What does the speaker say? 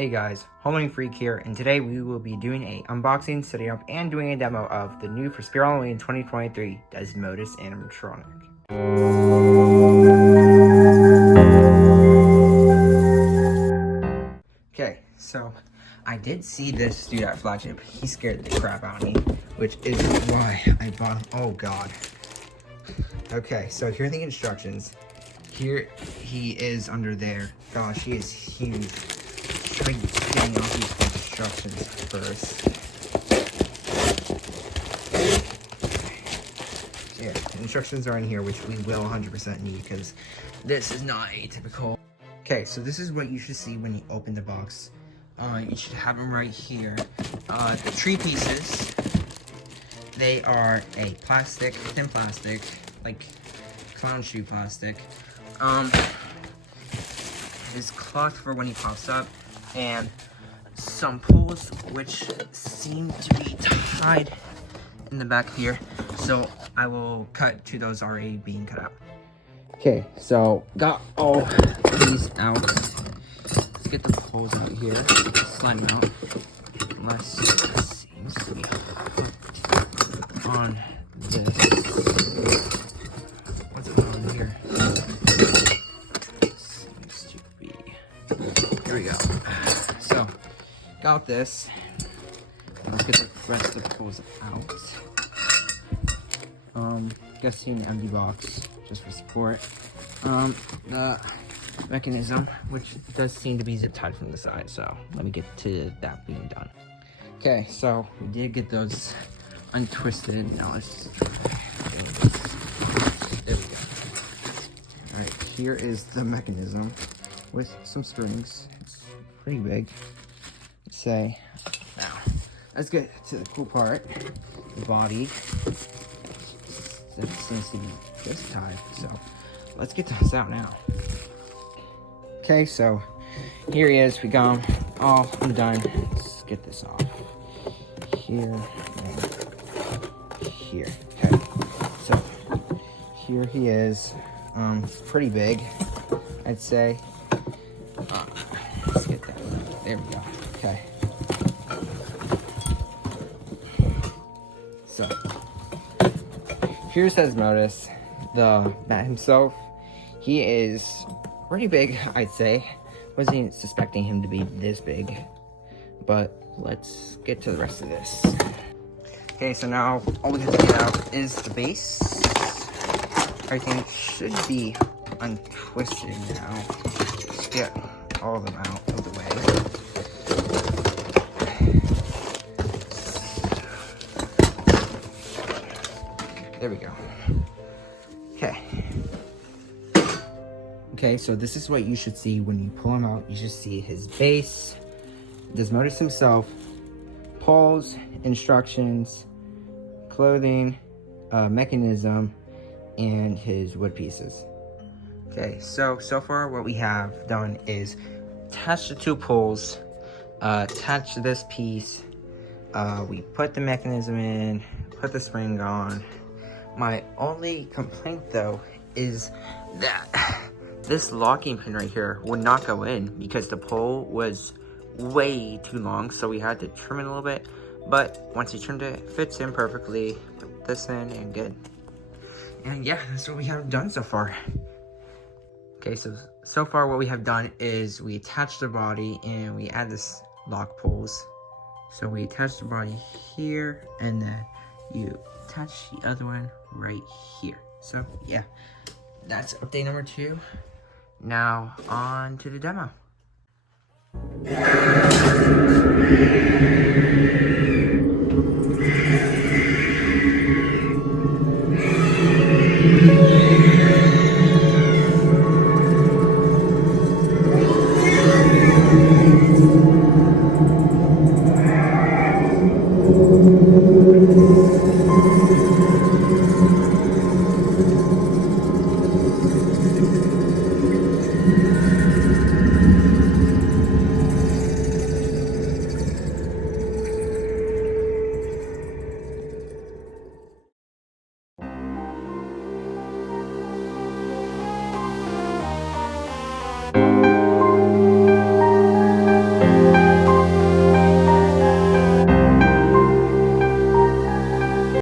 Hey guys, Homing Freak here, and today we will be doing a unboxing, setting up, and doing a demo of the new for Spirit Halloween 2023 Desmodus animatronic. Okay, so I did see this dude at Flagship. He scared the crap out of me, which is why I bought him. Oh god. Okay, so here are the instructions. Here he is under there. Gosh, he is huge. Try getting all these instructions first. So yeah, the instructions are in here, which we will 100% need because this is not atypical. Okay, so this is what you should see when you open the box. You should have them right here. The tree pieces, they are a plastic, thin plastic, like clown shoe plastic. There's cloth for when he pops up, and some poles which seem to be tied in the back here, so I will cut to those already being cut out. Okay, so got all these out. Let's get the poles out here, slide them out, unless it seems to be hooked on this. What's going on here? Seems to be. Here we go. So, got this. Let's get the rest of the poles out. Guessing empty box just for support. The mechanism, which does seem to be zip tied from the side, so let me get to that being done. Okay, so we did get those untwisted. Now let's try this. There we go. Alright, here is the mechanism with some springs. It's pretty big. Say, now let's get to the cool part. The body. That seems to be just tied, so let's get this out now. Okay, so here he is. We got him all undone. Let's get this off. Here and here. Okay, so here he is. Pretty big, I'd say. Let's get that. There we go. Okay. So here's Desmodus, the bat himself. He is pretty big, I'd say. Wasn't suspecting him to be this big, but let's get to the rest of this. Okay, so now all we have to get out is the base. Everything should be untwisted now. Let's get all of them out of the way. There we go. Okay. Okay, so this is what you should see when you pull him out. You should see his base, Desmodus himself, poles, instructions, clothing, mechanism, and his wood pieces. Okay, so far what we have done is attach the two poles, attach this piece, we put the mechanism in, put the spring on. My only complaint though is that this locking pin right here would not go in because the pole was way too long, so we had to trim it a little bit, but once you trimmed it, it fits in perfectly. Put this in and good. And yeah, that's what we have done so far. Okay, so far what we have done is we attach the body and we add this lock poles. So we attach the body here and then you attach the other one right here. So yeah, that's update number 2. Now on to the demo.